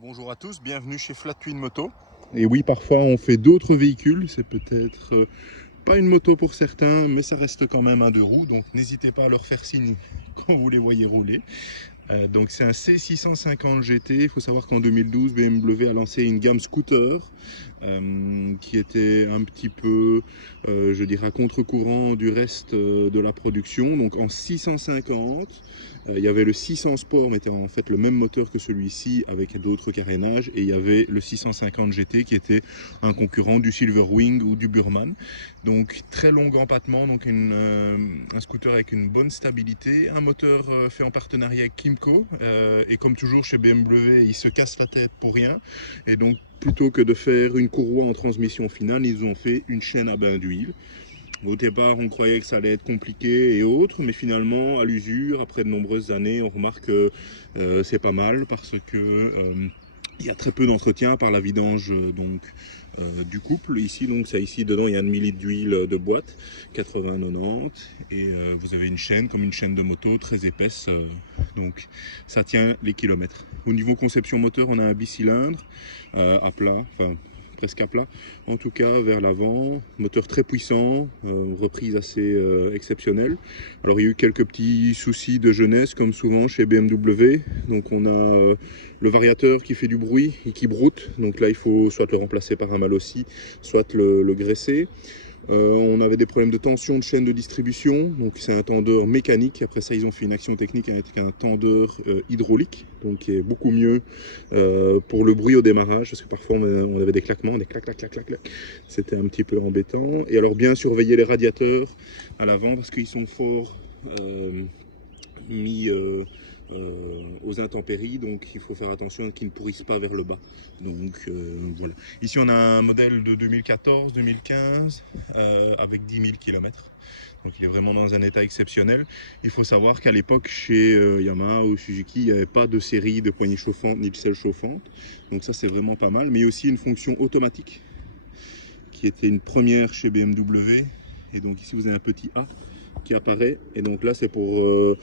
Bonjour à tous, bienvenue chez Flat Twin Moto. Et oui, parfois on fait d'autres véhicules, c'est peut-être pas une moto pour certains, mais ça reste quand même un deux roues, donc n'hésitez pas à leur faire signe quand vous les voyez rouler. Donc c'est un C650 GT. Il faut savoir qu'en 2012, BMW a lancé une gamme scooter qui était un petit peu, je dirais, à contre-courant du reste de la production. Donc en 650, il y avait le 600 Sport, mais était en fait le même moteur que celui-ci avec d'autres carénages. Et il y avait le 650 GT qui était un concurrent du Silverwing ou du Burman. Donc très long empattement, donc un scooter avec une bonne stabilité, un moteur fait en partenariat avec Kymco, et comme toujours chez BMW, ils se cassent la tête pour rien, et donc plutôt que de faire une courroie en transmission finale, ils ont fait une chaîne à bain d'huile. Au départ, on croyait que ça allait être compliqué et autres, mais finalement, à l'usure, après de nombreuses années, on remarque que c'est pas mal parce que il y a très peu d'entretien par la vidange du couple. Ici, donc, ça ici dedans, il y a 1 litre d'huile de boîte, 80-90, et vous avez une chaîne comme une chaîne de moto très épaisse, donc ça tient les kilomètres. Au niveau conception moteur, on a un bicylindre à plat, enfin presque à plat, en tout cas vers l'avant, moteur très puissant, reprise assez exceptionnelle. Alors il y a eu quelques petits soucis de jeunesse comme souvent chez BMW, donc on a le variateur qui fait du bruit et qui broute, donc là il faut soit le remplacer par un Malossi, soit le graisser. On avait des problèmes de tension de chaîne de distribution, donc c'est un tendeur mécanique. Après ça, ils ont fait une action technique avec un tendeur hydraulique, donc qui est beaucoup mieux pour le bruit au démarrage, parce que parfois on avait des claquements, des clac, clac, clac, clac, clac. C'était un petit peu embêtant. Et alors bien surveiller les radiateurs à l'avant, parce qu'ils sont fort mis aux intempéries, donc il faut faire attention qu'ils ne pourrissent pas vers le bas. Donc voilà. Ici on a un modèle de 2014-2015 avec 10 000 km. Donc il est vraiment dans un état exceptionnel. Il faut savoir qu'à l'époque chez Yamaha ou Suzuki, il n'y avait pas de série de poignées chauffantes ni de selles chauffantes. Donc ça c'est vraiment pas mal. Mais il y a aussi une fonction automatique qui était une première chez BMW. Et donc ici vous avez un petit A qui apparaît. Et donc là c'est pour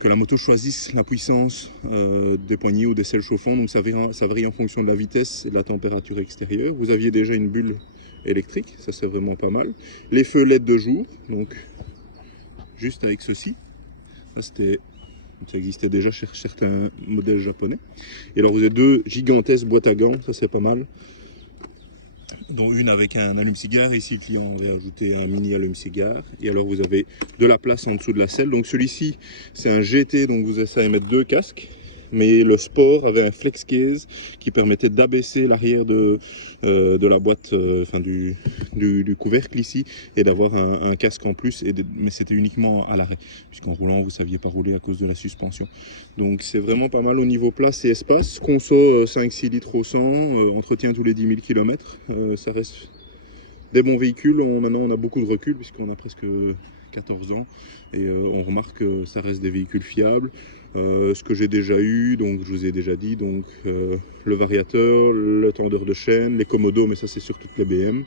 que la moto choisisse la puissance des poignées ou des selles chauffantes. Donc ça varie en fonction de la vitesse et de la température extérieure. Vous aviez déjà une bulle électrique, ça c'est vraiment pas mal. Les feux LED de jour, donc juste avec ceci. Ça existait déjà chez certains modèles japonais. Et alors vous avez deux gigantesques boîtes à gants, ça c'est pas mal, dont une avec un allume-cigare. Ici le client avait ajouté un mini allume-cigare. Et alors vous avez de la place en dessous de la selle. Donc celui-ci c'est un GT, donc vous savez mettre deux casques. Mais le Sport avait un flex case qui permettait d'abaisser l'arrière de la boîte, enfin du couvercle ici, et d'avoir un casque en plus. Mais c'était uniquement à l'arrêt, puisqu'en roulant vous ne saviez pas rouler à cause de la suspension. Donc c'est vraiment pas mal au niveau place et espace. Conso 5-6 litres au 100, entretien tous les 10 000 km. Ça reste des bons véhicules. Maintenant on a beaucoup de recul puisqu'on a presque 14 ans, et on remarque que ça reste des véhicules fiables. Ce que j'ai déjà eu, donc je vous ai déjà dit, donc le variateur, le tendeur de chaîne, les commodos, mais ça c'est sur toutes les BM.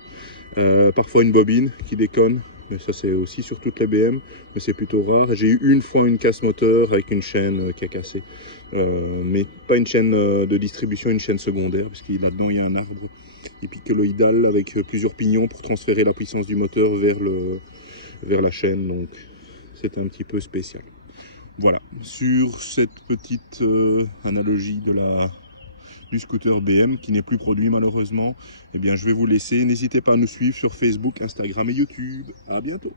Parfois une bobine qui déconne, mais ça c'est aussi sur toutes les BM, mais c'est plutôt rare. J'ai eu une fois une casse moteur avec une chaîne qui a cassé, mais pas une chaîne de distribution, une chaîne secondaire, parce que là-dedans il y a un arbre épicoloïdal avec plusieurs pignons pour transférer la puissance du moteur vers la chaîne, donc c'est un petit peu spécial. Voilà, sur cette petite analogie du scooter BM qui n'est plus produit malheureusement, eh bien je vais vous laisser. N'hésitez pas à nous suivre sur Facebook, Instagram et YouTube. À bientôt.